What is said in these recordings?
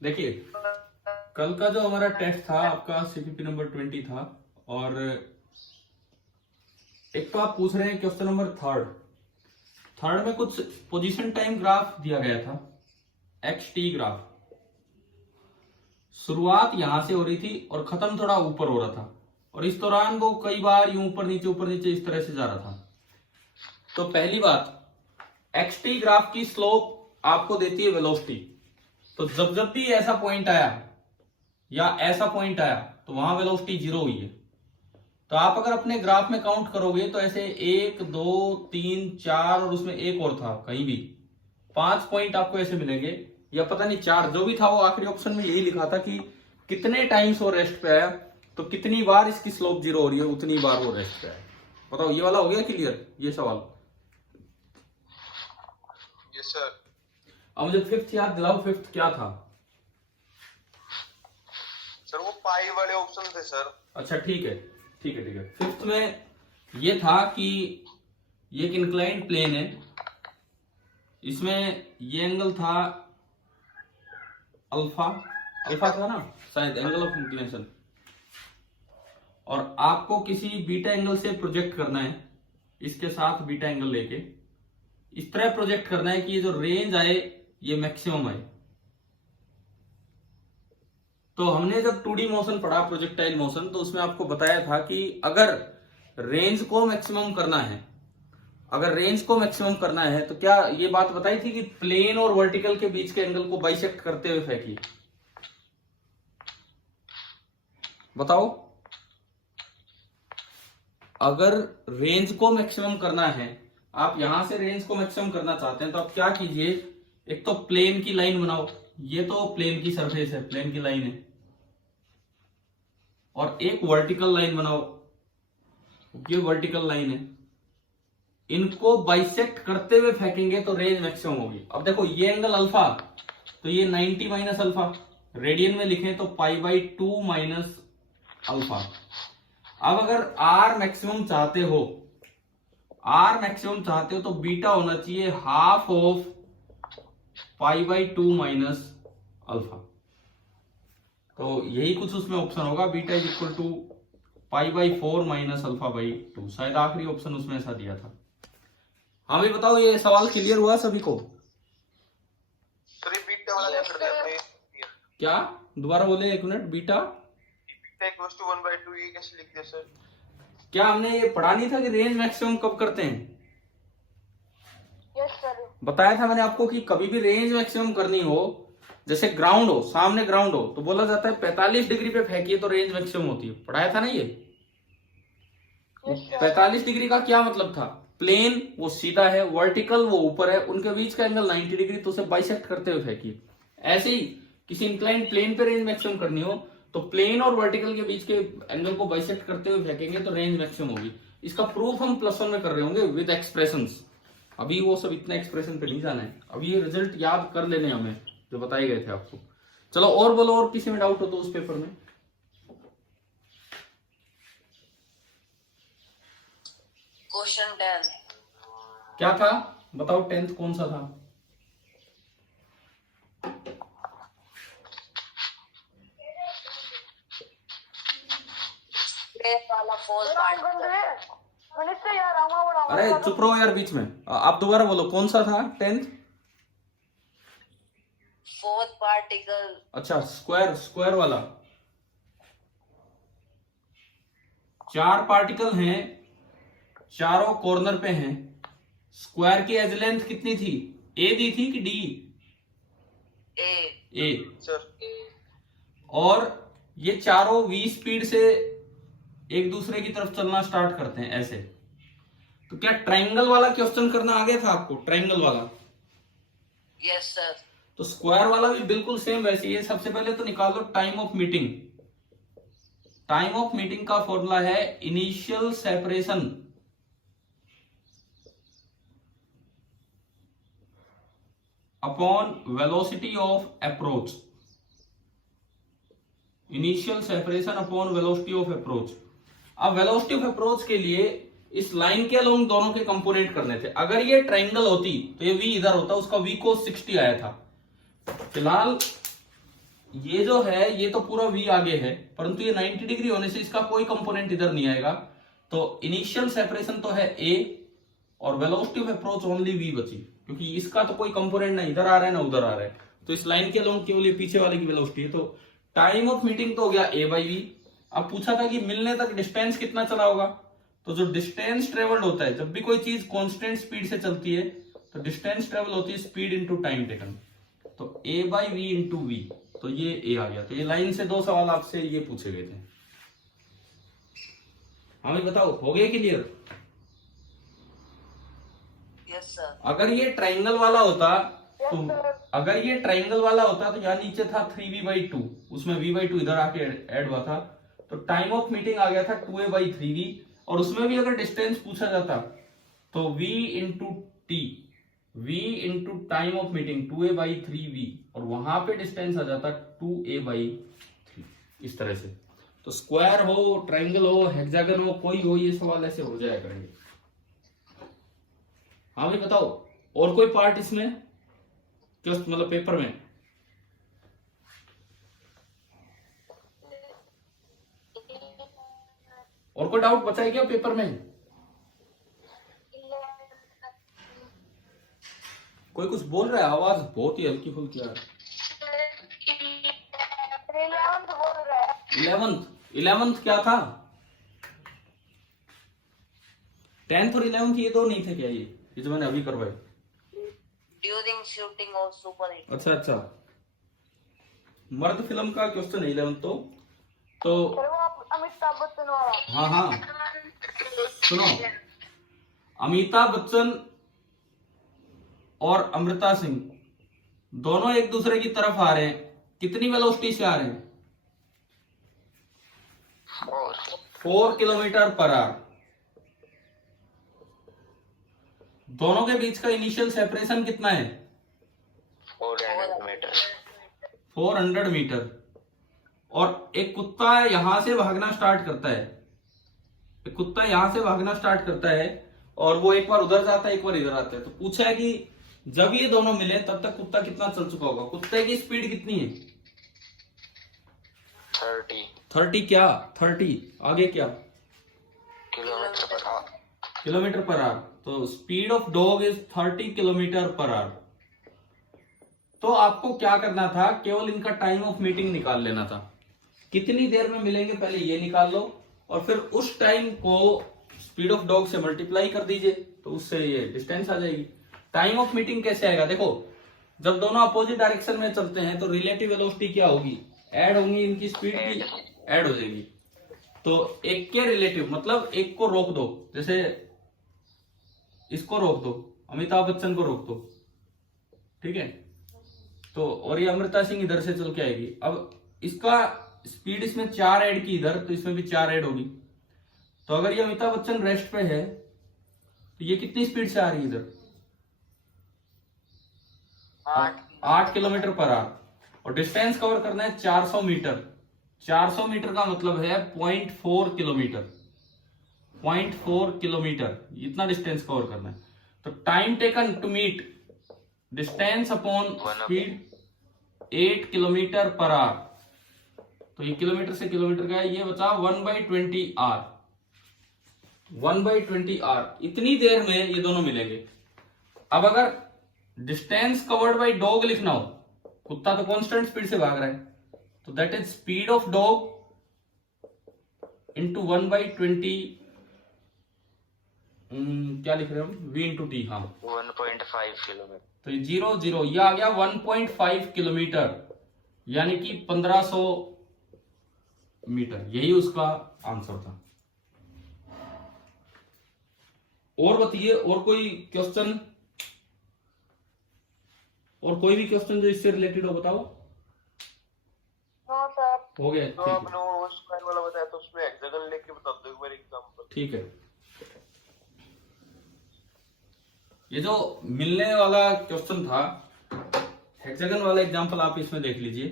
देखिए, कल का जो हमारा टेस्ट था आपका सीपीपी नंबर 20 था, और एक तो आप पूछ रहे हैं क्वेश्चन नंबर थर्ड में कुछ पोजीशन टाइम ग्राफ दिया गया था, एक्स टी ग्राफ। शुरुआत यहां से हो रही थी और खत्म थोड़ा ऊपर हो रहा था, और इस दौरान वो कई बार यूं ऊपर नीचे इस तरह से जा रहा था। तो पहली बात, एक्स टी ग्राफ की स्लोप आपको देती है वेलोसिटी। तो जब भी ऐसा पॉइंट आया या ऐसा पॉइंट आया तो वहां वेलोसिटी 0 हुई है। तो आप अगर अपने ग्राफ में काउंट करोगे तो ऐसे 1 2 3 4 और उसमें एक और था, कहीं भी 5 पॉइंट आपको ऐसे मिलेंगे, या पता नहीं 4, जो भी था वो आखिरी ऑप्शन में यही लिखा था कि कितने टाइम्स वो रेस्ट पे आया, तो कितनी बार इसकी स्लोप 0 हो रही है उतनी बार वो रेस्ट पे आया। बताओ, ये वाला हो गया क्लियर ये सवाल? Yes sir. अब मुझे फिफ्थ याद दिलाओ, फिफ्थ क्या था? सर वो पाई वाले ऑप्शन थे सर। अच्छा ठीक है। फिफ्थ में ये था कि ये एक इंक्लाइंड प्लेन है, इसमें ये एंगल था अल्फा था ना शायद, एंगल ऑफ इंक्लिनेशन, और आपको किसी बीटा एंगल से प्रोजेक्ट करना है, इसके साथ बीटा एंगल लेके इस तरह प्रोजेक्ट करना है कि ये जो रेंज आए ये मैक्सिमम आए। तो हमने जब 2D मोशन पढ़ा, प्रोजेक्टाइल मोशन, तो उसमें आपको बताया था कि अगर रेंज को मैक्सिमम करना है तो क्या ये बात बताई थी कि प्लेन और वर्टिकल के बीच के एंगल को बाइसेक्ट करते हुए फेंकिए। बताओ, अगर रेंज को मैक्सिमम करना है, आप यहां से रेंज को मैक्सिमम करना चाहते हैं, तो आप क्या कीजिए, एक तो प्लेन की लाइन बनाओ, ये तो प्लेन की सरफेस है, प्लेन की लाइन है, और एक वर्टिकल लाइन बनाओ, ये वर्टिकल लाइन है। इनको बाइसेक्ट करते हुए फेंकेंगे तो रेंज मैक्सिमम होगी। अब देखो, ये एंगल अल्फा, तो ये 90 माइनस अल्फा, रेडियन में लिखें तो π/2 माइनस अल्फा। अब अगर आर मैक्सिमम चाहते हो तो बीटा होना चाहिए हाफ ऑफ π/2 माइनस अल्फा। तो यही कुछ उसमें ऑप्शन होगा, beta is equal to π/4 minus अल्फा/2, शायद आखिरी ऑप्शन उसमें ऐसा दिया था। हाँ भाई बताओ, ये सवाल क्लियर हुआ सभी को? सर ये बीटा वाला क्या कर दिया आपने? क्या दोबारा बोले, एक मिनट। बीटा इक्वल्स टू 1/2 ये कैसे लिख दिया सर? क्या हमने ये पढ़ा नहीं था कि रेंज मैक्सिमम कब करते हैं? Yes sir. बताया था मैंने आपको कि कभी भी रेंज मैक्सिमम करनी हो, जैसे ग्राउंड हो, सामने ग्राउंड हो, तो बोला जाता है 45 डिग्री पे फेंकिए तो रेंज मैक्सिमम होती है। पढ़ाया था ना ये? 45 डिग्री का क्या मतलब था? प्लेन वो सीधा है, वर्टिकल वो ऊपर है, उनके बीच का एंगल 90 डिग्री, तो उसे बाइसेक्ट करते हुए फेंकिए। ऐसे ही किसी इंक्लाइंड प्लेन पे रेंज मैक्सिमम करनी हो तो प्लेन और वर्टिकल के बीच के एंगल को बाइसेक्ट करते हुए फेंकेंगे तो रेंज मैक्सिमम होगी। इसका प्रूफ हम +1 में कर रहे होंगे विद एक्सप्रेशंस। अभी वो सब इतना एक्सप्रेशन पे नहीं जाना है, अभी ये रिजल्ट याद कर लेने हमें जो बताए गए थे आपको। चलो और बोलो, और किसी में डाउट हो तो उस पेपर में। क्वेश्चन 10 क्या था बताओ, 10th कौन सा था? वाला फोर्थ पार्ट। अरे चुप रहो यार बीच में, आप दोबारा बोलो कौन सा था 10th? Fourth particle. अच्छा, स्क्वायर वाला। 4 पार्टिकल हैं, चारों कॉर्नर पे हैं। स्क्वायर की एज लेंथ कितनी थी? ए दी थी कि डी? ए सर। और ये चारों v स्पीड से एक दूसरे की तरफ चलना स्टार्ट करते हैं ऐसे। तो क्या ट्रायंगल वाला क्वेश्चन करना आ गया था आपको? ट्रायंगल वाला? Yes sir. तो स्क्वायर वाला भी बिल्कुल सेम वैसे ही है। सबसे पहले तो निकालो time of meeting. Time of meeting का फॉर्मूला है initial separation upon velocity of approach. Initial separation upon velocity of approach. अब वेलोसिटी ऑफ अप्रोच के लिए इस लाइन के अलोंग दोनों के कंपोनेंट करने थे। अगर ये ट्रायंगल होती तो ये v इधर होता, उसका v को 60 आया था। फिलहाल ये जो है ये तो पूरा v आगे है, परंतु ये 90 डिग्री होने से इसका कोई कंपोनेंट इधर नहीं आएगा, तो इनिशियल सेपरेशन तो है a और velocity of approach only v बची, क्योंकि इसका तो कोई कंपोनेंट नहीं इधर आ रहा है ना उधर आ रहा है, तो इस लाइन के अलोंग केवल ये पीछे वाले की वेलोसिटी है। तो टाइम ऑफ मीटिंग तो हो गया a बाई वी। अब पूछा था कि मिलने तक डिस्टेंस कितना चला होगा, तो जो डिस्टेंस ट्रेवल्ड होता है, जब भी कोई चीज कांस्टेंट स्पीड से चलती है तो डिस्टेंस ट्रेवल होती है स्पीड इनटू टाइम टेकन, तो a by v into v, तो ये a आ गया। तो ये लाइन से 2 सवाल आपसे ये पूछे गए थे। हमें बताओ हो गए क्लियर? Yes, sir. अगर ये ट्राइंगल वाला होता तो अगर ये ट्राइंगल वाला होता तो यहाँ नीचे था 3v/2, उसमें v/2 इधर आके ऐड हुआ था, तो टाइम ऑफ मीटिंग आ गया था 2a/3v, और उसमें भी अगर डिस्टेंस पूछा जाता तो v into T, v into time of meeting 2a/3v, और वहां पे डिस्टेंस आ जाता 2a/3, इस तरह से। तो स्क्वायर हो, ट्राइंगल हो, हेक्सागन हो, कोई हो, ये सवाल ऐसे हो जाया करेंगे। हाँ भाई बताओ, और कोई पार्ट इसमें जस्ट मतलब पेपर में? और कोई डाउट बचा है क्या पेपर में? कोई कुछ बोल रहा है, आवाज बहुत ही हल्की फुल्की आ रही है। 11th क्या था? 10th और 11th ये दो नहीं थे क्या? ये जो मैंने अभी करवाए। During shooting of Super 8. अच्छा अच्छा, मर्द फिल्म का क्वेश्चन है 11th तो अमिताभ बच्चन वाला। हाँ हाँ सुनो, अमिताभ बच्चन और अमृता सिंह दोनों एक दूसरे की तरफ आ रहे हैं, कितनी वेलोसिटी से आ रहे हैं? 4 किलोमीटर पर आवर। दोनों के बीच का इनिशियल सेपरेशन कितना है? 400 मीटर। 400 मीटर। और एक कुत्ता यहां से भागना स्टार्ट करता है, एक कुत्ता यहां से भागना स्टार्ट करता है, और वो एक बार उधर जाता है एक बार इधर आता है। तो पूछा है कि जब ये दोनों मिले तब तक कुत्ता कितना चल चुका होगा? कुत्ते की स्पीड कितनी है? 30 क्या? 30 आगे क्या? Kilometre per hour. Kilometre per hour. तो speed of dog is 30 kilometre per hour. तो आपको क्या करना था, केवल इनका टाइम ऑफ मीटिंग निकाल लेना था, कितनी देर में मिलेंगे पहले ये निकाल लो, और फिर उस टाइम को स्पीड ऑफ डॉग से मल्टीप्लाई कर दीजिए, तो उससे ये डिस्टेंस आ जाएगी। टाइम ऑफ मीटिंग कैसे आएगा? देखो, जब दोनों अपोजिट डायरेक्शन में चलते हैं तो रिलेटिव वेलोसिटी क्या होगी? ऐड होंगी, इनकी स्पीड की ऐड हो जाएगी। तो एक के रिलेटिव मतलब एक को रोक दो, जैसे इसको रोक दो, अमिताभ बच्चन को रोक दो, ठीक है? तो और ये अमृता सिंह इधर से चल के आएगी। अब इसका स्पीड इसमें 4 ऐड की इधर, तो इसमें भी 4 ऐड होगी। तो अगर ये अमिताभ बच्चन रेस्ट पे है तो ये कितनी स्पीड से आ रही है इधर? 8 किलोमीटर पर आवर। और डिस्टेंस कवर करना है 400 मीटर। 400 मीटर का मतलब है 0.4 किलोमीटर। 0.4 किलोमीटर, इतना डिस्टेंस कवर करना है। तो time taken to meet distance upon speed 8 kilometre per hour. तो ये किलोमीटर से किलोमीटर का है, ये बचा 1/20 आर। 1/20 आर, इतनी देर में ये दोनों मिलेंगे। अब अगर डिस्टेंस कवर्ड बाय डॉग लिखना हो, कुत्ता तो कांस्टेंट स्पीड से भाग रहा है, तो that is speed of dog into 1/20, क्या लिख रहे हैं हम? v into T. हाँ 1.5 किलोमीटर। तो ये 0 0 ये आ गया 1.5 किलोमीटर, यानी कि 1500 मीटर। यही उसका आंसर था। और बताइए, और कोई क्वेश्चन? और कोई भी क्वेश्चन जो इससे रिलेटेड हो बताओ। No sir. हो गया, तो ठीक है, आपने वो स्क्वायर वाला बताया, तो उसमें हेक्सागन लेके बता दो एक बार एग्जांपल। ठीक है। ये जो मिलने वाला क्वेश्चन था, हेक्सागन वाला एग्जांपल आप इसमें देख लीजिए।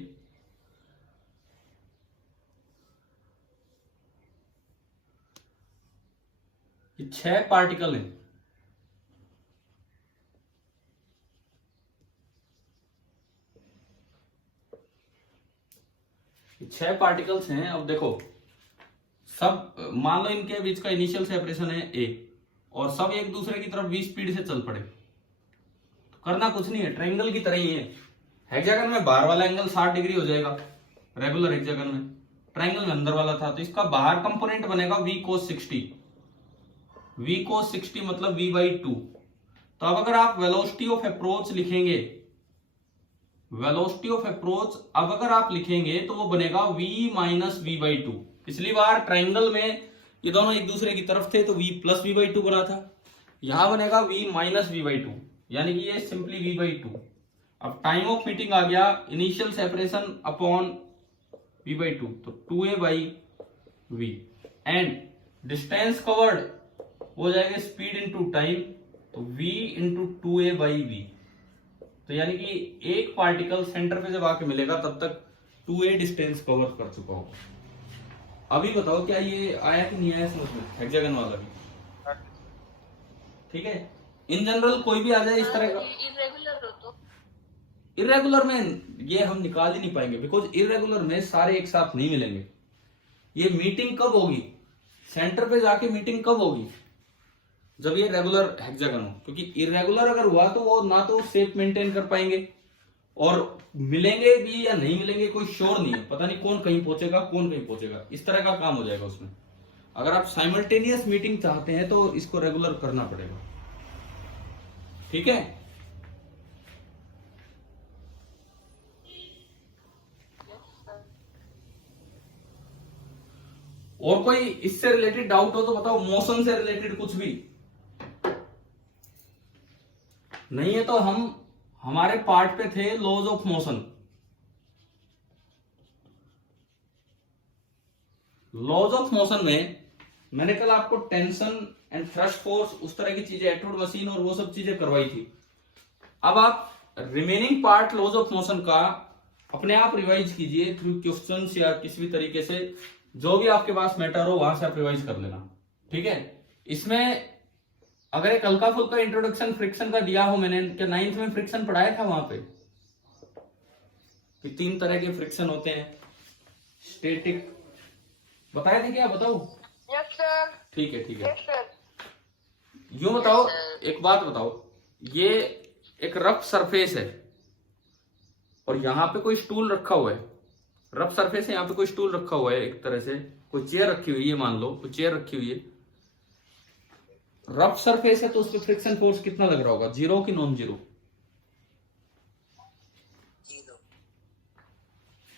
ये 6 पार्टिकल हैं। 6 पार्टिकल्स हैं। अब देखो सब मान लो इनके बीच का इनिशियल सेपरेशन है a और सब एक दूसरे की तरफ v स्पीड से चल पड़े, तो करना कुछ नहीं है, ट्रायंगल की तरह ही है। हेक्सागन में बाहर वाला एंगल 60 डिग्री हो जाएगा रेगुलर हेक्सागन में, ट्रायंगल में अंदर वाला था, तो इसका बाहर कंपोनेंट बनेगा v cos 60। v cos 60 मतलब v/2। तो अब अगर आप वेलोसिटी ऑफ अप्रोच लिखेंगे, वेलोसिटी ऑफ अप्रोच अब अगर आप लिखेंगे तो वो बनेगा v माइनस v/2। पिछली बार ट्रायंगल में ये दोनों एक दूसरे की तरफ थे तो v प्लस v/2 बना था, यहां बनेगा v माइनस v/2, यानी कि ये सिंपली v/2। अब टाइम ऑफ मीटिंग आ गया इनिशियल सेपरेशन अपॉन v/2, तो 2a/v एंड डिस्टेंस कवर्ड हो जाएगा स्पीड इंटू टाइम, तो v इंटू 2a/v। तो यानी कि एक पार्टिकल सेंटर पे जब आके मिलेगा तब तक 2a डिस्टेंस कवर कर चुका होगा। अभी बताओ क्या ये आया कि नहीं आया समझ में, हेक्सागन वाला भी? ठीक है, इन जनरल कोई भी आ जाए इस तरह का। इरेगुलर हो तो इरेगुलर में ये हम निकाल ही नहीं पाएंगे, बिकॉज इरेगुलर में सारे एक साथ नहीं मिलेंगे। ये मीटिंग कब होगी, सेंटर पे जाके मीटिंग कब होगी, जब ये रेगुलर हेक्सागन हो, क्योंकि इरेगुलर अगर हुआ तो वो ना तो शेप मेंटेन कर पाएंगे और मिलेंगे भी या नहीं मिलेंगे कोई श्योर नहीं है, पता नहीं कौन कहीं पहुंचेगा कौन कहीं पहुंचेगा, इस तरह का काम हो जाएगा उसमें। अगर आप साइमल्टेनियस मीटिंग चाहते हैं तो इसको रेगुलर करना पड़ेगा, ठीक है। और कोई इससे रिलेटेड डाउट हो तो बताओ, मोशन से रिलेटेड कुछ भी नहीं है तो हम हमारे पार्ट पे थे laws of motion. Laws of motion में मैंने कल आपको टेंशन एंड थ्रस्ट फोर्स उस तरह की चीजें, एटवुड मशीन और वो सब चीजें करवाई थी। अब आप remaining part laws of motion का अपने आप रिवाइज कीजिए थ्रू क्वेश्चंस या किसी भी तरीके से, जो भी आपके पास मैटर हो वहां से आप रिवाइज कर लेना, ठीक है। इसमें अगर एक हल्का फुल्का इंट्रोडक्शन फ्रिक्शन का दिया हो मैंने, क्या 9th में फ्रिक्शन पढ़ाया था वहां पे कि 3 तरह के फ्रिक्शन होते हैं, स्टैटिक बताए थे क्या, बताओ? Yes sir. ठीक है ठीक है। Yes sir. यूं बताओ, एक बात बताओ, ये एक रफ सरफेस है और यहाँ पे कोई स्टूल रखा हुआ है, रफ सरफेस है, यहाँ पे कोई स्टूल रखा हुआ है, एक तरह से कोई चेयर रखी हुई है, मान लो कोई चेयर रखी हुई है, रफ सरफेस है, तो उस पर फ्रिक्शन फोर्स कितना लग रहा होगा, 0 कि नॉन जीरो?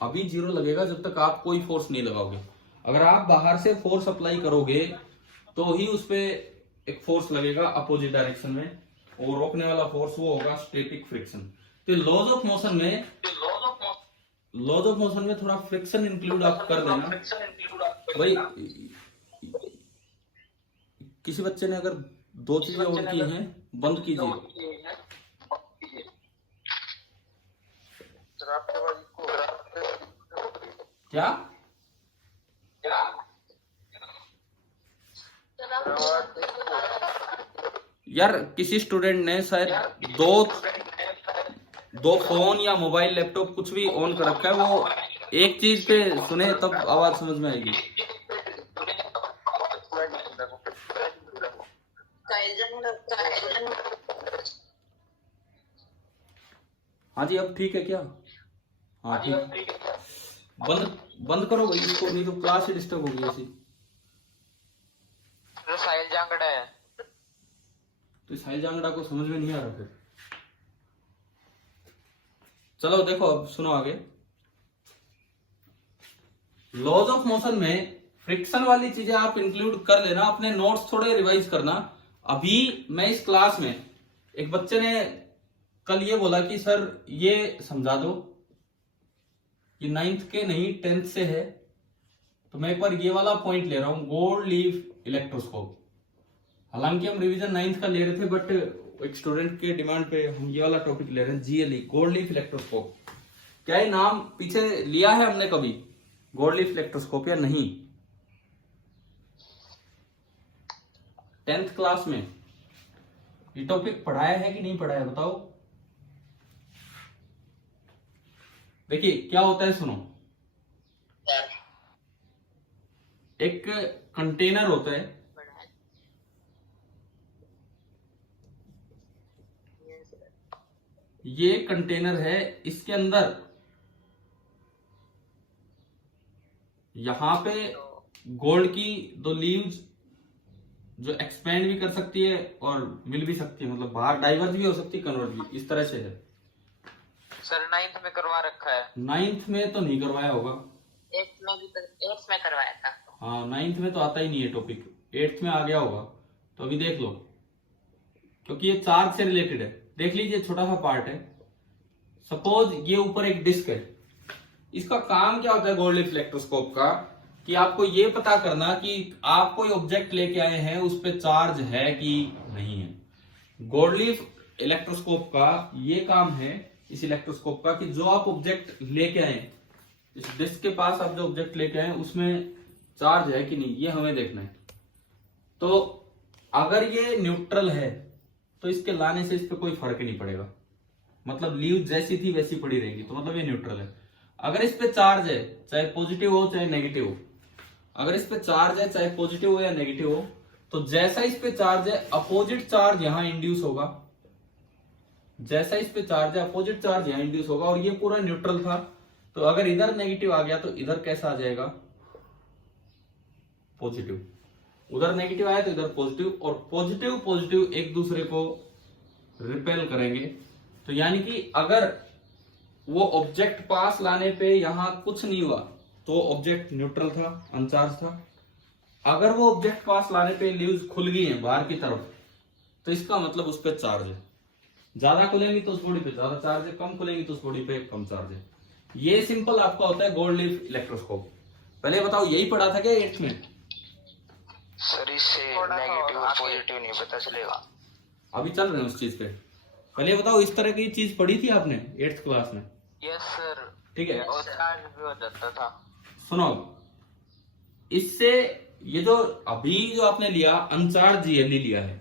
अभी 0 लगेगा जब तक आप कोई फोर्स नहीं लगाओगे। अगर आप बाहर से फोर्स अप्लाई करोगे तो ही उस पे एक फोर्स लगेगा अपोजिट डायरेक्शन में, और रोकने वाला फोर्स वो होगा स्टैटिक फ्रिक्शन। तो लॉज ऑफ मोशन में थोड़ा फ्रिक्शन इंक्लूड आप कर देना भाई। किसी बच्चे ने अगर 2 चीजें ऑन की हैं बंद कीजिए। क्या यार, किसी स्टूडेंट ने शायद दो फोन या मोबाइल लैपटॉप कुछ भी ऑन कर रखा है, वो एक चीज पे सुने तब आवाज समझ में आएगी। हाँ जी, अब ठीक है क्या? हाँ ठीक, बंद करो भाई इसको, नहीं तो क्लास ही डिस्टर्ब होगी ऐसी। साहिल जांगड़ा है, तो साहिल जांगड़ा को समझ में नहीं आ रहा फिर। चलो देखो, अब सुनो आगे। लॉज ऑफ मोशन में फ्रिक्शन वाली चीजें आप इंक्लूड कर लेना, अपने नोट्स थोड़े रिवाइज करना। अभी मैं इस क्लास में, एक बच्चे ने कल ये बोला कि सर ये समझा दो, ये 9th के नहीं 10th से है, तो मैं एक बार ये वाला पॉइंट ले रहा हूं, गोल्ड लीफ इलेक्ट्रोस्कोप। हालांकि हम रिवीजन 9th का ले रहे थे, बट एक स्टूडेंट के डिमांड पे हम ये वाला टॉपिक ले रहे हैं, GLE गोल्ड लीफ इलेक्ट्रोस्कोप। क्या ये नाम पीछे लिया है हमने कभी, गोल्ड लीफ इलेक्ट्रोस्कोप, या नहीं? 10th क्लास में ये टॉपिक पढ़ाया है कि नहीं पढ़ाया, बताओ। देखिए क्या होता है, सुनो। एक कंटेनर होता है, बड़ा है। Yes, sir. ये कंटेनर है, इसके अंदर यहां पे गोल्ड की दो लीव्स जो एक्सपेंड भी कर सकती है और मिल भी सकती है, मतलब बाहर डाइवर्ज भी हो सकती है, कन्वर्ट भी, इस तरह से है। सर 9th में करवा रखा है। 9th में तो नहीं करवाया होगा। 8th में भी 8th में करवाया था। हाँ 9th में तो आता ही नहीं है टॉपिक, 8th में आ गया होगा। तो अभी देख लो, क्योंकि ये चार्ज से रिलेटेड है। देख लीजिए, छोटा सा पार्ट है। सपोज ये ऊपर एक डिस्क है, इसका काम क्या होता है गोल्ड लीफ इलेक्ट्रोस्कोप का, कि आपको ये पता करना कि आप कोई ऑब्जेक्ट लेके आए हैं, उस पे चार्ज है कि नहीं है। गोल्ड लीफ इलेक्ट्रोस्कोप का ये काम है, इस इलेक्ट्रोस्कोप का, कि जो आप ऑब्जेक्ट लेके आए, इस डिस्क के पास आप जो ऑब्जेक्ट लेके आए उसमें चार्ज है कि नहीं, ये हमें देखना है। तो अगर ये न्यूट्रल है तो इसके लाने से इस पे कोई फर्क नहीं पड़ेगा, मतलब लीव जैसी थी वैसी पड़ी रहेगी, तो मतलब ये न्यूट्रल है। अगर इस पे चार्ज है, चाहे पॉजिटिव हो चाहे नेगेटिव हो, अगर इस पे चार्ज है चाहे पॉजिटिव हो या नेगेटिव हो, तो जैसा इस पे चार्ज है अपोजिट चार्ज यहां इंड्यूस होगा, जैसा इस पे चार्ज है अपोजिट चार्ज यहां इंड्यूस होगा। और ये पूरा न्यूट्रल था, तो अगर इधर नेगेटिव आ गया तो इधर कैसा आ जाएगा, पॉजिटिव। उधर नेगेटिव आया तो इधर पॉजिटिव, और पॉजिटिव पॉजिटिव एक दूसरे को रिपेल करेंगे। तो यानी कि अगर वो ऑब्जेक्ट पास लाने पे यहां कुछ नहीं हुआ तो ऑब्जेक्ट न्यूट्रल था, अनचार्ज था। अगर वो ऑब्जेक्ट पास लाने पे लीव्स खुल गई हैं बाहर की तरफ, तो इसका मतलब उस पर चार्ज है। ज्यादा खुलेंगी तो उस बॉडी पे ज्यादा चार्ज है, कम खुलेंगी तो उस बॉडी पे कम चार्ज है। ये सिंपल आपका होता है गोल्ड लीफ इलेक्ट्रोस्कोप। पहले बताओ यही पढ़ा था क्या 8th में? सर इससे नेगेटिव और पॉजिटिव नहीं पता चलेगा। अभी चल रहे हैं उस चीज पे। पहले बताओ, इस तरह की चीज पढ़ी थी आपने 8th क्लास में? Yes sir. ठीक है, और चार्ज भी हो जाता था। सुनो, इससे ये जो अभी जो आपने लिया अनचार्ज जीएलई लिया है,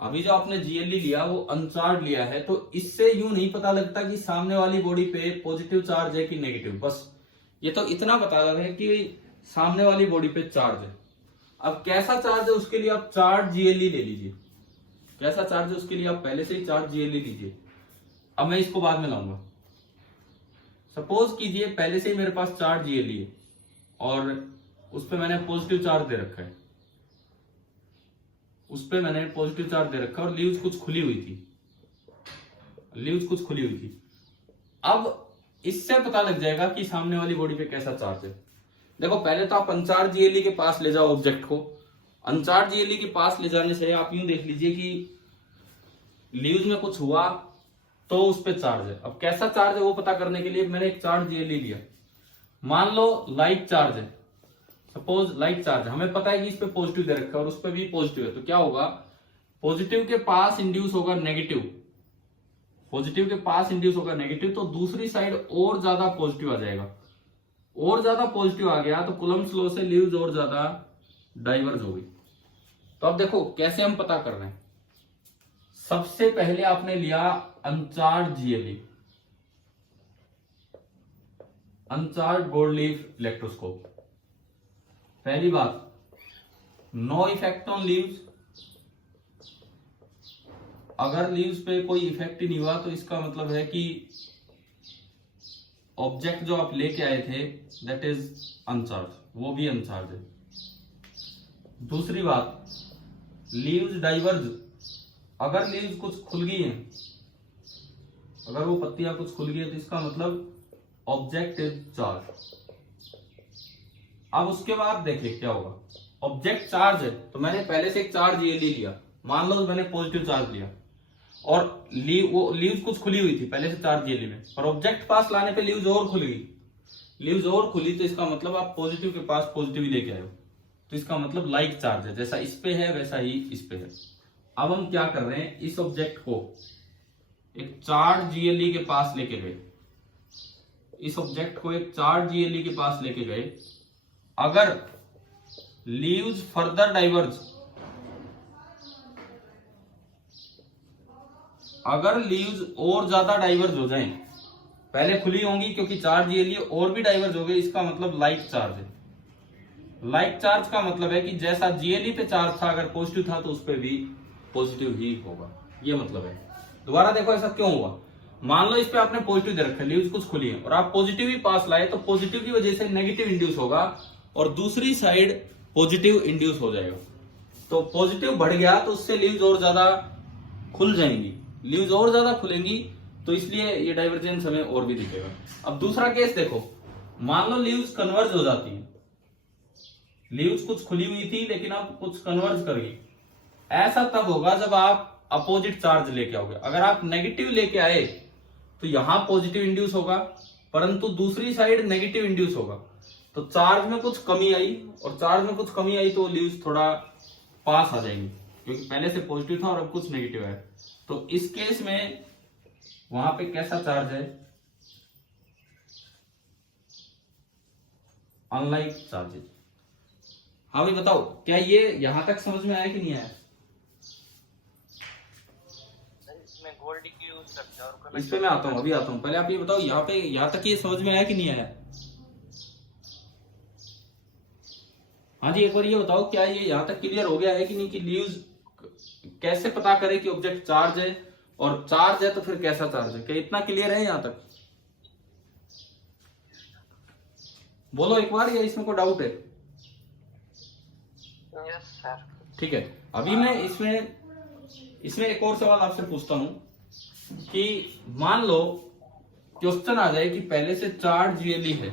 अभी जो आपने जीएलई लिया वो अनचार्ज लिया है, तो इससे यूं नहीं पता लगता कि सामने वाली बॉडी पे पॉजिटिव चार्ज है कि नेगेटिव। बस ये तो इतना पता लगा है कि सामने वाली बॉडी पे चार्ज है। अब कैसा चार्ज है उसके लिए आप चार्ज जीएलई ले लीजिए, कैसा चार्ज है उसके लिए आप पहले से ही चार्ज जीएलई लीजिए। अब मैं इसको बाद में लाऊंगा। सपोज कीजिए पहले से ही मेरे पास चार्ज जीएलई है और उस पे मैंने पॉजिटिव चार्ज दे रखा है, उस पे मैंने पॉजिटिव चार्ज दे रखा है और लीव्स कुछ खुली हुई थी, लीव्स कुछ खुली हुई थी। अब इससे पता लग जाएगा कि सामने वाली बॉडी पे कैसा चार्ज है। देखो, पहले तो आप अनचार्ज जीएलई के पास ले जाओ ऑब्जेक्ट को। अनचार्ज जीएलई के पास ले जाने से आप यूं देख लीजिए कि लीव्स में कुछ हुआ तो उस पे चार्ज है। अब कैसा चार्ज है वो पता करने के लिए मैंने एक चार्ज जीएलई लिया। मान लो लाइट चार्ज है, सपोज लाइट चार्ज है, हमें पता है कि इस पे पॉजिटिव दे रखा है और उस पे भी पॉजिटिव है, तो क्या होगा, पॉजिटिव के पास इंड्यूस होगा नेगेटिव, पॉजिटिव के पास इंड्यूस होगा नेगेटिव, तो दूसरी साइड और ज्यादा पॉजिटिव आ जाएगा। और ज्यादा पॉजिटिव आ गया तो कूलम्ब्स लॉ से लीव्स और ज्यादा डाइवर्ज हो गई। तो अब देखो कैसे हम पता कर रहे हैं। सबसे पहले आपने लिया अनचार्ज जीएलई, अनचार्ज गोल्ड लीफ इलेक्ट्रोस्कोप। पहली बात, नो इफेक्ट ऑन लीव्स। अगर लीव्स पे कोई इफेक्ट ही नहीं हुआ तो इसका मतलब है कि ऑब्जेक्ट जो आप लेके आए थे दैट इज अनचार्ज, वो भी अनचार्ज है। दूसरी बात, लीव्स डाइवर्ज। अगर लीव्स कुछ खुल गई हैं, अगर वो पत्तियां कुछ खुल गई है तो इसका मतलब ऑब्जेक्ट इज चार्ज। अब उसके बाद देखिए क्या होगा। ऑब्जेक्ट चार्ज है तो मैंने पहले से एक चार्ज ये ले लिया, मान लो मैंने पॉजिटिव चार्ज लिया और वो लीव्स कुछ खुली हुई थी पहले से चार्ज ये में, और ऑब्जेक्ट पास लाने पे लीव्स और खुल गई, लीव्स और खुली, तो इसका मतलब आप पॉजिटिव के पास पॉजिटिव ही लेके आए हो, तो इसका मतलब लाइक चार्ज है, जैसा इस पे है वैसा ही इस पे है। अब हम क्या कर रहे हैं, इस ऑब्जेक्ट को एक चार्ज जीएलई के पास लेके गए, इस ऑब्जेक्ट को एक चार्ज जीएलई के पास लेके गए। अगर लीव्स फर्दर डाइवर्ज, अगर लीव्स और ज्यादा डाइवर्ज हो जाएं, पहले खुली होंगी क्योंकि चार्ज जीएलई और भी डाइवर्ज हो गए, इसका मतलब लाइक चार्ज है। लाइक चार्ज का मतलब है कि जैसा जीएलई पे चार्ज था, अगर पॉजिटिव था तो उस पे भी पॉजिटिव ही होगा, ये मतलब है। दोबारा देखो ऐसा क्यों हुआ। मान लो इस पे आपने पॉजिटिव दे रखा है, लीव्स कुछ खुली है और आप पॉजिटिव ही पास लाए, तो पॉजिटिव की वजह से नेगेटिव इंड्यूस होगा और दूसरी साइड पॉजिटिव इंड्यूस हो जाएगा। तो पॉजिटिव बढ़ गया तो उससे लीव्स और ज्यादा खुल जाएंगी, लीव्स और ज्यादा खुलेंगी, तो इसलिए ये डाइवर्जेंस हमें और भी दिखेगा। अब दूसरा केस देखो, मान लो लीव्स कन्वर्ज हो जाती है, लीव्स कुछ खुली हुई थी लेकिन अब कुछ कन्वर्ज कर गई। ऐसा तब होगा जब आप अपोजिट चार्ज लेके आओगे। अगर आप नेगेटिव लेके आए तो यहां पॉजिटिव इंड्यूस होगा, परंतु दूसरी साइड नेगेटिव इंड्यूस होगा, तो चार्ज में कुछ कमी आई, और चार्ज में कुछ कमी आई तो लीव्स थोड़ा पास आ जाएंगी, क्योंकि पहले से पॉजिटिव था और अब कुछ नेगेटिव है। तो इस केस में वहां पे कैसा चार्ज है, अनलाइक चार्जेस। हाँ भाई बताओ, क्या ये यहां तक समझ में आया कि नहीं आया? इसमें गोल्ड की यूज करते हैं और इस पे मैं आता हूँ, अभी आता हूँ। पहले आप ये बताओ, यहाँ पे यहाँ तक ये समझ में आया कि नहीं आया? हाँ जी, एक बार ये बताओ, क्या ये यहाँ तक क्लियर हो गया है कि नहीं, कि लीव्स कैसे पता करें कि ऑब्जेक्ट चार्ज है, और चार्ज है तो फिर कैसा चार्ज है? क्या इतना क्लियर है यहाँ तक? बोलो एक बार, या इसमें कोई डाउट है? Yes sir. ठीक है, अभी मैं इसमें एक और सवाल आपसे पूछता हूं कि मान लो क्वेश्चन आ जाए कि पहले से चार्ज जीएलई है,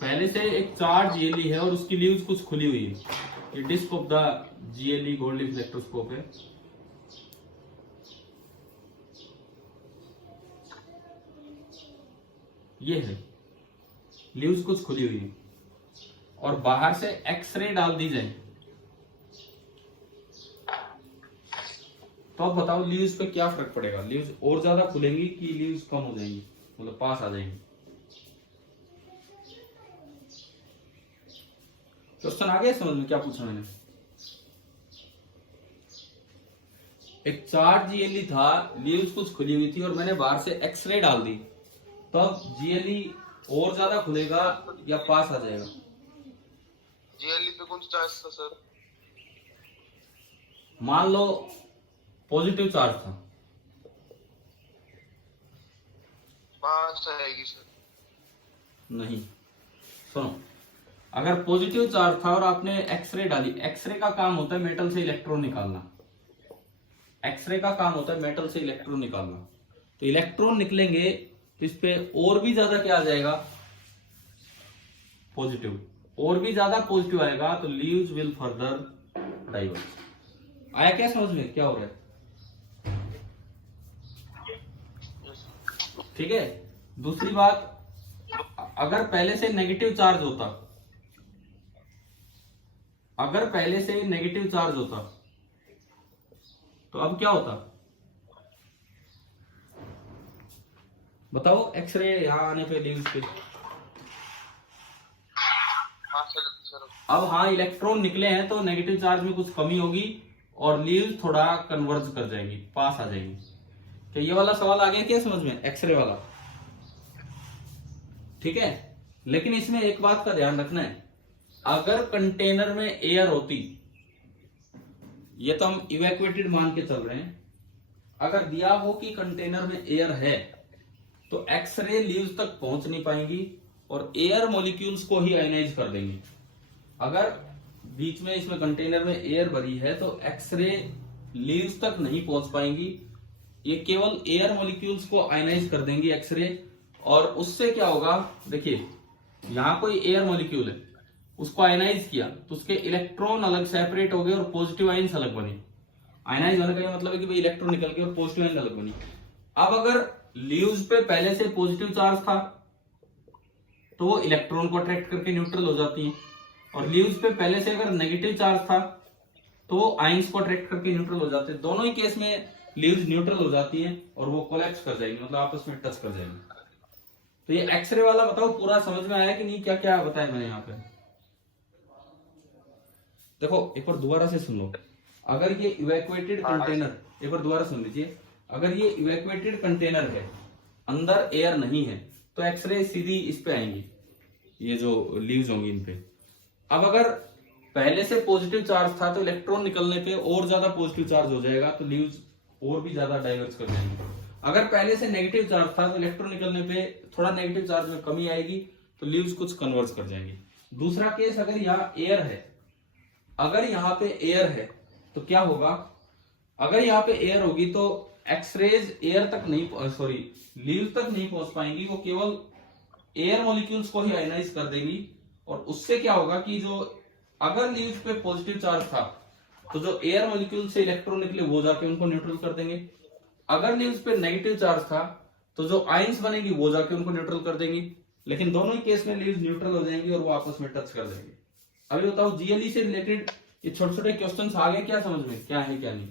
पहले से एक चार्ज जीएलई है और उसकी लीव्स कुछ खुली हुई है। ये disc of the GLE gold leaf electroscope है। ये है, लीव्स कुछ खुली हुई है और बाहर से एक्सरे डाल दी जाए, तो अब बताओ लीव्स पे क्या फर्क पड़ेगा? लीव्स और ज्यादा खुलेंगी कि लीव्स कम हो जाएंगी, मतलब पास आ जाएंगी? क्वेश्चन आ गया समझ में क्या पूछा मैंने? एक चार्ज जीएलई था, लीव्स कुछ खुली हुई थी और मैंने बाहर से एक्सरे डाल दी, तो अब जीएलई और ज्यादा खुलेगा या पास आ जाएगा? जीएलई पे कौन सा चार्ज था सर? मान लो पॉजिटिव चार्ज था, पास आएगी सर। नहीं सुनो, अगर पॉजिटिव चार्ज था और आपने एक्सरे डाली, एक्सरे का काम होता है मेटल से इलेक्ट्रॉन निकालना, एक्सरे का काम होता है मेटल से इलेक्ट्रॉन निकालना, तो इलेक्ट्रॉन निकलेंगे तो इस पे और भी ज्यादा क्या आ जाएगा? पॉजिटिव, और भी ज्यादा पॉजिटिव आएगा, तो लीव्स विल फर्दर डाइवर्ज। आया क्या समझ में क्या हो रहा है? ठीक है, दूसरी बात, अगर पहले से नेगेटिव चार्ज होता, अगर पहले से नेगेटिव चार्ज होता तो अब क्या होता? बताओ, एक्सरे यहां आने पे लीव्स पे, हाँ सर। अब हाँ इलेक्ट्रॉन निकले हैं तो नेगेटिव चार्ज में कुछ कमी होगी और लीव्स थोड़ा कन्वर्ज कर जाएंगी, पास आ जाएंगी। तो ये वाला सवाल आ गया क्या समझ में, एक्सरे वाला? ठीक है, लेकिन इसमें एक बात का ध्यान रखना है, अगर कंटेनर में एयर होती, ये तो हम इवैक्यूएटेड मान के चल रहे हैं, अगर दिया हो कि कंटेनर में एयर है तो एक्सरे लीव्स तक पहुंच नहीं पाएंगी और एयर मॉलिक्यूल्स को ही आयनाइज कर देंगी। अगर बीच में इसमें कंटेनर में एयर भरी है तो एक्सरे लीव्स तक नहीं पहुंच पाएंगी, ये केवल एयर मॉलिक्यूल्स को आयनाइज कर देंगी एक्सरे, और उससे क्या होगा? देखिए यहां कोई एयर मॉलिक्यूल है, उसको आयनाइज किया तो उसके इलेक्ट्रॉन अलग सेपरेट हो गए और पॉजिटिव आयंस अलग बनी। आयनाइज होने का मतलब है कि भाई इलेक्ट्रॉन निकल के और पॉजिटिव आयंस अलग बनी। अब अगर लीव्स पे पहले से पॉजिटिव चार्ज था तो वो इलेक्ट्रॉन को अट्रैक्ट करके न्यूट्रल हो जाती है, और लीव्स पे पहले से अगर नेगेटिव चार्ज था तो वो आयंस को अट्रैक्ट करके न्यूट्रल हो जाते हैं। दोनों ही केस में लीव्स न्यूट्रल हो जाती हैं और वो कोलैप्स कर जाएंगी, मतलब आपस में टच कर जाएंगी। तो ये एक्सरे वाला बताओ पूरा समझ में आया कि नहीं? क्या क्या बताया मैंने यहाँ पे? देखो एक बार दोबारा से सुन लो, अगर ये इवैक्यूएटेड कंटेनर, एक बार दोबारा सुन लीजिए, अगर ये इवैक्यूएटेड कंटेनर है, अंदर एयर नहीं है तो एक्सरे सीधी इस पे आएंगी, ये जो लीव्स होंगी इन पे। अब अगर पहले से पॉजिटिव चार्ज था तो इलेक्ट्रॉन निकलने पे और ज्यादा पॉजिटिव चार्ज हो जाएगा तो लीव्स और भी ज्यादा डाइवर्ज कर जाएंगे। अगर पहले से नेगेटिव चार्ज था तो इलेक्ट्रॉन निकलने पे थोड़ा नेगेटिव चार्ज में कमी आएगी तो लीव्स कुछ कन्वर्ज कर जाएंगे। दूसरा केस, अगर यहाँ एयर है, अगर यहाँ पे एयर है तो क्या होगा, अगर यहाँ पे एयर होगी तो एक्सरेज एयर तक नहीं, सॉरी लीव तक नहीं पहुंच पाएंगी, वो केवल एयर मॉलिक्यूल्स को ही आयनाइज कर देंगी। और उससे क्या होगा कि जो अगर लीव्स पे पॉजिटिव चार्ज था तो जो एयर मॉलिक्यूल से इलेक्ट्रॉन निकले वो जाके उनको न्यूट्रल कर देंगे। अगर लीव्स पे नेगेटिव चार्ज था तो जो आयंस बनेगी वो जाके उनको न्यूट्रल कर देंगी। लेकिन दोनों ही केस में लीव्स न्यूट्रल हो जाएंगी और वो आपस में टच कर देंगे। अभी बताओ जीएलई से रिलेटेड ये छोटे छोटे क्वेश्चंस आ गए क्या समझ में, क्या है क्या नहीं?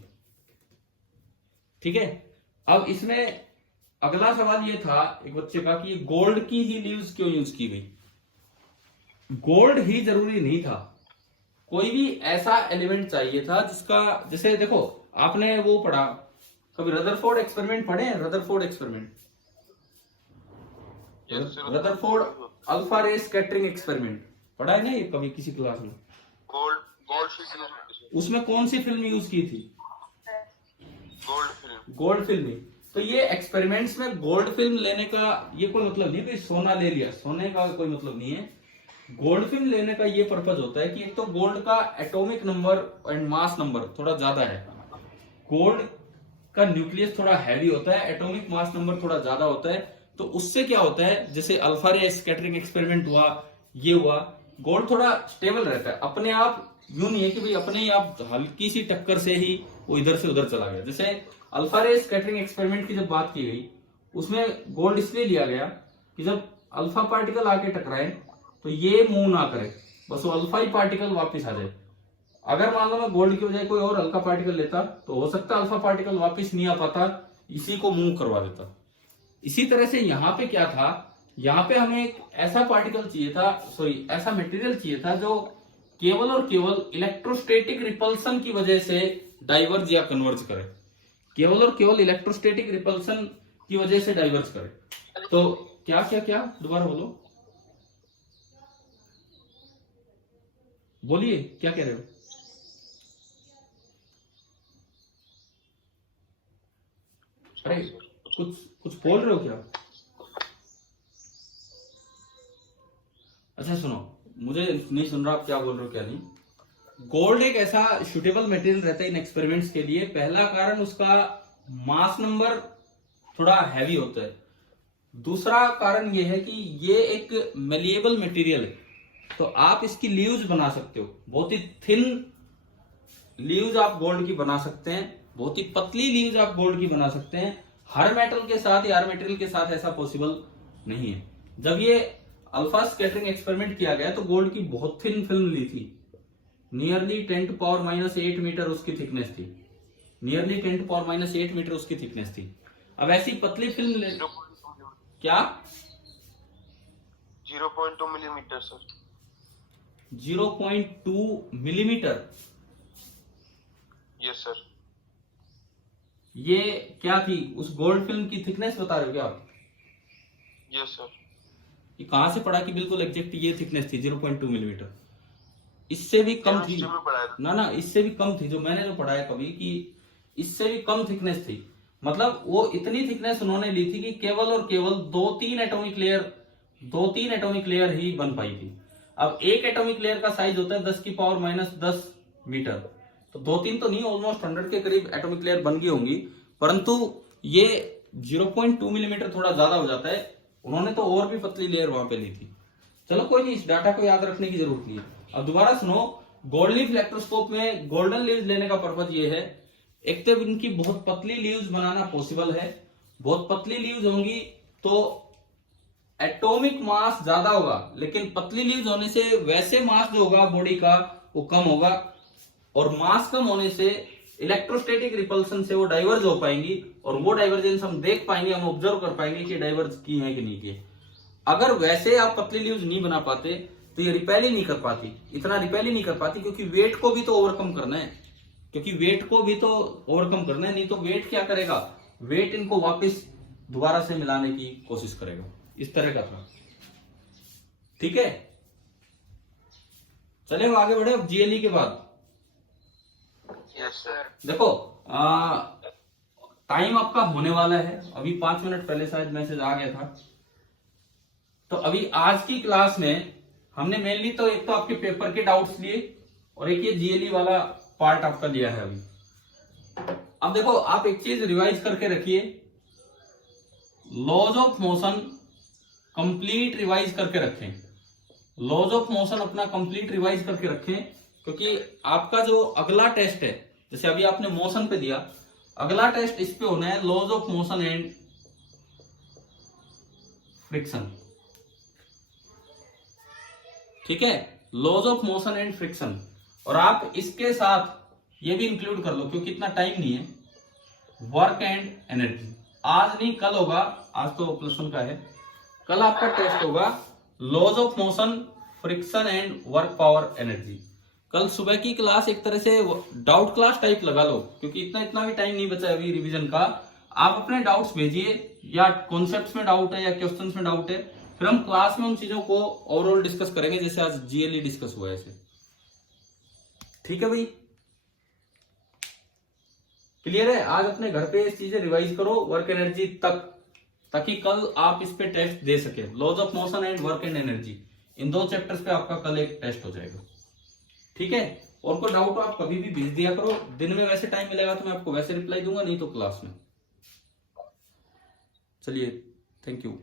ठीक है। अब इसमें अगला सवाल ये था एक बच्चे का कि गोल्ड की ही लीव्स क्यों यूज की गई? गोल्ड ही जरूरी नहीं था, कोई भी ऐसा एलिमेंट चाहिए था जिसका, जैसे देखो आपने वो पढ़ा कभी, रदरफोर्ड एक्सपेरिमेंट पढ़े हैं? रदरफोर्ड एक्सपेरिमेंट, रदरफोर्ड अल्फा रे स्कैटरिंग एक्सपेरिमेंट पढ़ा है ना ये कभी किसी क्लास में? गोल्ड गोल्ड शीट, उसमें कौन सी फिल्म यूज की थी? Gold film. Gold film. तो ये एक्सपेरिमेंट्स में गोल्ड फिल्म लेने का ये कोई मतलब नहीं कि सोना ले लिया, सोने का कोई मतलब नहीं है। गोल्ड फिल्म लेने का ये पर्पज होता है कि एक तो गोल्ड का atomic number and mass number थोड़ा ज्यादा है, गोल्ड का न्यूक्लियस थोड़ा हैवी होता है, एटॉमिक मास नंबर थोड़ा ज्यादा होता है। तो उससे क्या होता है, जैसे अल्फा रे स्कैटरिंग एक्सपेरिमेंट हुआ, ये हुआ, गोल्ड थोड़ा स्टेबल रहता है अपने आप, यूं नहीं है कि भाई अपने ही आप हल्की सी टक्कर से ही वो इधर से उधर चला गया। जैसे अल्फा रे स्कैटरिंग एक्सपेरिमेंट की जब बात की गई उसमें गोल्ड इसलिए लिया गया कि जब अल्फा पार्टिकल आके टकराए तो ये मूव ना करे, बस वो अल्फा ही पार्टिकल वापस आ जाए। अगर मान लो मैं गोल्ड की बजाय कोई और हल्का पार्टिकल लेता तो हो सकता है अल्फा पार्टिकल वापस नहीं आ पाता, इसी को मूव करवा देता। इसी तरह से यहाँ पे क्या था, यहाँ पे हमें एक ऐसा पार्टिकल चाहिए था, सॉरी ऐसा मटेरियल चाहिए था जो केवल और केवल इलेक्ट्रोस्टैटिक रिपल्सन की वजह से डाइवर्ज या कन्वर्ज करे, केवल और केवल इलेक्ट्रोस्टैटिक रिपल्सन की वजह से डाइवर्ज करे। तो क्या क्या क्या दोबारा बोलो, बोलिए क्या कह रहे हो? अरे कुछ कुछ बोल रहे हो क्या? अच्छा सुनो, मुझे नहीं सुन रहा आप क्या बोल रहे हो क्या नहीं। गोल्ड एक ऐसा सुटेबल मटेरियल रहता है इन एक्सपेरिमेंट्स के लिए। पहला कारण उसका मास नंबर थोड़ा हैवी होता है, दूसरा कारण यह है कि ये एक मेलिएबल मटेरियल है, तो आप इसकी लीव्स बना सकते हो, बहुत ही थिन लीव्स आप गोल्ड की बना सकते हैं, बहुत ही पतली लीव्स आप गोल्ड की बना सकते हैं। हर मेटल के साथ या हर मटेरियल के साथ ऐसा पॉसिबल नहीं है। जब ये अल्फा स्कैटरिंग एक्सपेरिमेंट किया गया तो गोल्ड की बहुत थिन फिल्म ली थी, नियरली 10⁻⁸ मीटर उसकी थिकनेस थी, नियरली 10⁻⁸ मीटर उसकी थिकनेस थी। अब ऐसी पतली फिल्म ले, क्या 0.2 millimetre sir. 0.2 millimetre? Yes sir. ये क्या थी, उस गोल्ड फिल्म की थिकनेस बता रहे हो क्या आप? Yes sir. ये कहां से पढ़ा कि बिल्कुल एग्जैक्ट ये थिकनेस थी 0.2 मिलीमीटर? इससे भी कम थी ना, ना इससे भी कम थी, जो मैंने जो पढ़ा है कभी कि इससे भी कम थिकनेस थी। मतलब वो इतनी थिकनेस उन्होंने ली थी कि केवल और केवल 2-3 एटॉमिक लेयर ही बन पाई थी। अब एक एटॉमिक लेयर का साइज होता है 10⁻⁻10 मीटर, तो 2-3 तो नहीं, ऑलमोस्ट 100 के करीब एटॉमिक लेयर बन गई होंगी, परंतु ये 0.2 मिलीमीटर थोड़ा ज्यादा हो जाता है। उन्होंने तो और भी पतली लेयर वहां पे ली थी। चलो कोई नहीं, इस डाटा को याद रखने की जरूरत नहीं है। अब दोबारा सुनो, गोल्ड लीफ इलेक्ट्रोस्कोप में गोल्डन लीव्स लेने का पर्पज ये है, एक तो इनकी बहुत पतली लीव्स बनाना पॉसिबल है। बहुत पतली लीव्स होंगी तो एटॉमिक मास ज्यादा होगा, लेकिन पतली लीव्स होने से वैसे मास जो होगा बॉडी का वो कम होगा, और मास कम होने से इलेक्ट्रोस्टैटिक रिपल्सन से वो डाइवर्ज हो पाएंगी, और वो डाइवर्जेंस हम देख पाएंगे, हम ऑब्जर्व कर पाएंगे कि डाइवर्ज की है कि नहीं की। अगर वैसे आप पतली लीव्स नहीं बना पाते तो ये रिपेल ही नहीं कर पाती, इतना रिपेल ही नहीं कर पाती, क्योंकि वेट को भी तो ओवरकम करना है, नहीं तो वेट क्या करेगा, वेट इनको वापस दोबारा से मिलाने की कोशिश करेगा, इस तरह का था। ठीक है, चले आगे बढ़े। अब जीएलई के बाद यस सर। देखो टाइम आपका होने वाला है, अभी 5 मिनट पहले शायद मैसेज आ गया था। तो अभी आज की क्लास में हमने मेनली तो एक तो आपके पेपर के डाउट्स लिए और एक ये जीएलई वाला पार्ट आपका लिया है अभी। अब देखो आप एक चीज रिवाइज करके रखिए, laws of motion complete revise करके रखें, लॉज ऑफ मोशन अपना कंप्लीट रिवाइज करके रखें, क्योंकि आपका जो अगला टेस्ट है, जैसे अभी आपने मोशन पे दिया, अगला टेस्ट इस पे होना है laws of motion and friction. ठीक है, laws of motion and friction, और आप इसके साथ ये भी इंक्लूड कर लो क्योंकि इतना टाइम नहीं है, वर्क एंड एनर्जी। आज नहीं कल होगा, आज तो +1 का है, कल आपका टेस्ट होगा laws of motion, friction and work power energy. कल सुबह की क्लास एक तरह से डाउट क्लास टाइप लगा लो, क्योंकि इतना भी टाइम नहीं बचा अभी रिवीजन का। आप अपने डाउट्स भेजिए, या कॉन्सेप्ट्स में डाउट है या क्वेश्चंस में डाउट है, फिर हम क्लास में उन चीजों को ओवरऑल डिस्कस करेंगे, जैसे आज जीएलई डिस्कस हुआ है ऐसे। ठीक है भाई, क्लियर है? आज अपने घर पे ये चीजें रिवाइज करो वर्क एनर्जी तक, ताकि कल आप इस पे टेस्ट दे सके। Laws of motion and work and energy, इन 2 चैप्टर्स पे आपका कल एक टेस्ट हो जाएगा। ठीक है, और कोई डाउट हो आप कभी भी भेज दिया करो, दिन में वैसे टाइम मिलेगा तो मैं आपको वैसे रिप्लाई दूंगा, नहीं तो क्लास में। चलिए, थैंक यू।